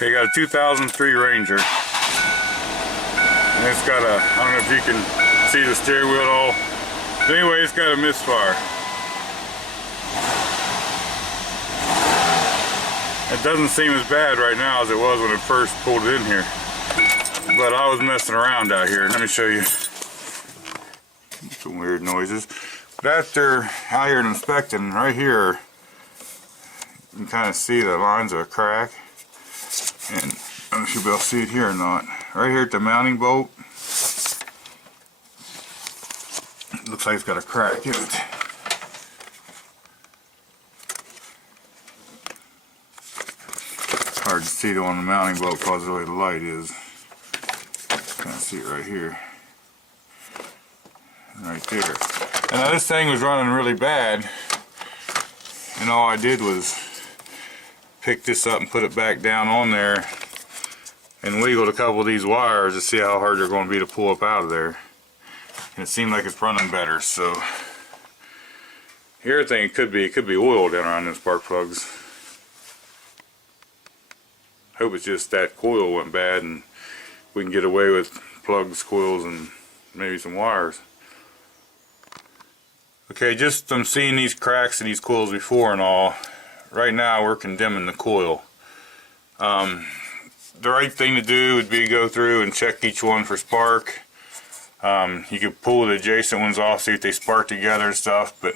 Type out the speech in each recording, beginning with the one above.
Okay, got a 2003 Ranger. And it's got a, I don't know if you can see the steering wheel at all. But anyway, it's got a misfire. It doesn't seem as bad right now as it was when it first pulled it in here. But I was messing around out here. Let me show you some weird noises. But after out here inspecting, right here, you can kind of see the lines of a crack. And I don't know if you'll be able to see it here or not. Right here at the mounting bolt, it looks like it's got a crack in it. It's hard to see on the mounting bolt because of the way the light is. Kind of see it right here. Right there. And now this thing was running really bad. And all I did was pick this up and put it back down on there and wiggled a couple of these wires to see how hard they're going to be to pull up out of there. And it seemed like it's running better. So here I think it could be oil down around those spark plugs. Hope it's just that coil went bad and we can get away with plugs, coils, and maybe some wires. Okay, just from seeing these cracks in these coils before and all, right now we're condemning the coil. The right thing to do would be to go through and check each one for spark. You could pull the adjacent ones off, see if they spark together and stuff, but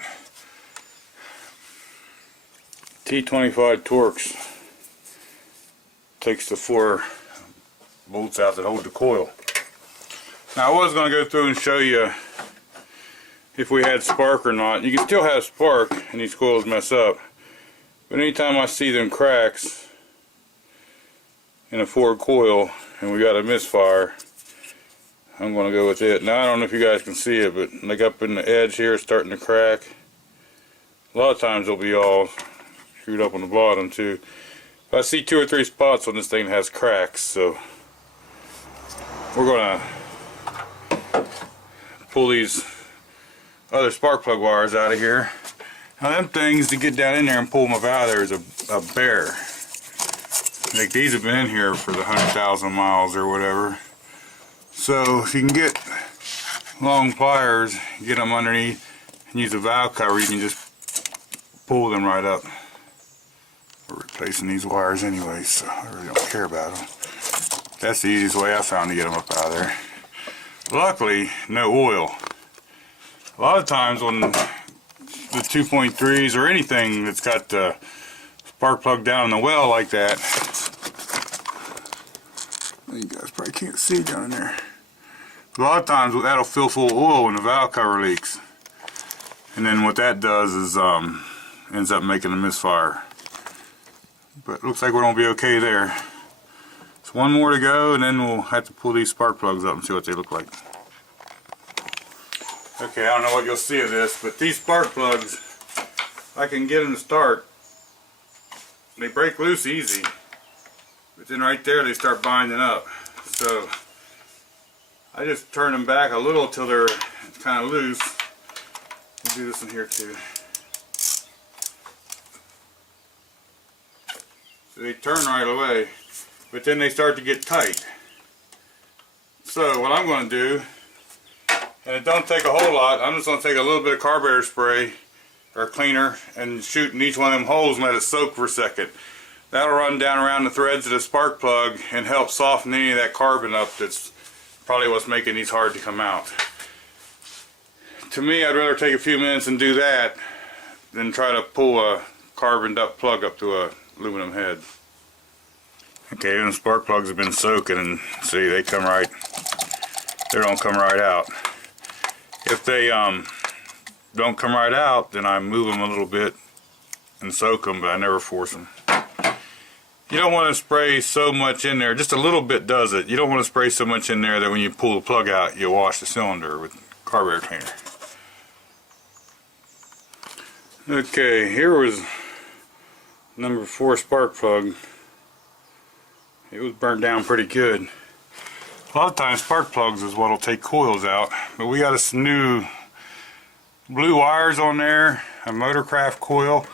T25 Torx takes the 4 bolts out that hold the coil. Now I was going to go through and show you if we had spark or not. You can still have spark and these coils mess up. But anytime I see them cracks in a Ford coil and we got a misfire, I'm going to go with it. Now I don't know if you guys can see it, but like up in the edge here it's starting to crack. A lot of times they'll be all screwed up on the bottom too. But I see 2 or 3 spots on this thing that has cracks, so we're going to pull these other spark plug wires out of here. Now them things, to get down in there and pull them up out of there is a bear. Like these have been in here for the 100,000 miles or whatever. So if you can get long pliers, get them underneath and use a valve cover, you can just pull them right up. We're replacing these wires anyway, so I really don't care about them. That's the easiest way I found to get them up out of there. Luckily, no oil. A lot of times when the 2.3s or anything that's got the spark plug down in the well like that, you guys probably can't see down there. A lot of times that'll fill full of oil when the valve cover leaks, and then what that does is ends up making a misfire. But it looks like we're gonna be okay there. So one more to go, and then we'll have to pull these spark plugs up and see what they look like. Okay, I don't know what you'll see of this, but these spark plugs, I can get them to start. They break loose easy, but then right there they start binding up. So I just turn them back a little till they're kind of loose. We'll do this one here too. So they turn right away, but then they start to get tight. So what I'm going to do, and it don't take a whole lot, I'm just going to take a little bit of carburetor spray or cleaner and shoot in each one of them holes and let it soak for a second. That'll run down around the threads of the spark plug and help soften any of that carbon up that's probably what's making these hard to come out. To me, I'd rather take a few minutes and do that than try to pull a carboned up plug up to a aluminum head. Okay, and the spark plugs have been soaking, and see, they don't come right out. If they don't come right out, then I move them a little bit and soak them, but I never force them. You don't want to spray so much in there, just a little bit does it. You don't want to spray so much in there that when you pull the plug out, you wash the cylinder with carburetor cleaner. Okay, here was number 4 spark plug. It was burnt down pretty good. A lot of times spark plugs is what will take coils out, but we got some new blue wires on there, a Motorcraft coil.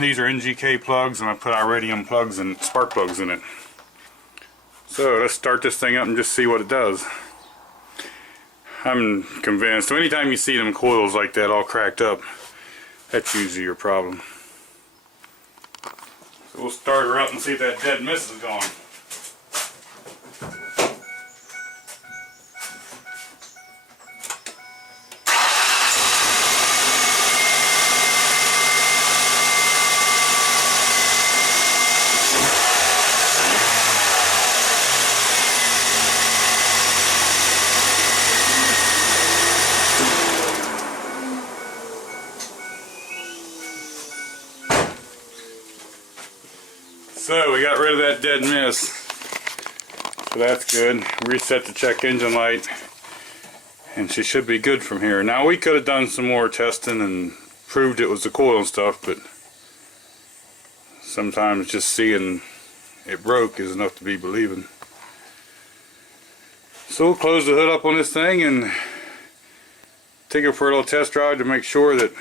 These are NGK plugs, and I put iridium plugs and spark plugs in it. So let's start this thing up and just see what it does. I'm convinced. So anytime you see them coils like that all cracked up, that's usually your problem. So we'll start her up and see if that dead mist is gone. So we got rid of that dead mist, so that's good. Reset the check engine light, and she should be good from here. Now we could have done some more testing and proved it was the coil and stuff, but sometimes just seeing it broke is enough to be believing. So we'll close the hood up on this thing and take it for a little test drive to make sure that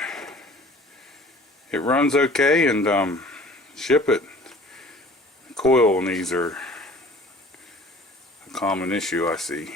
it runs okay, and ship it. Coil on these are a common issue I see.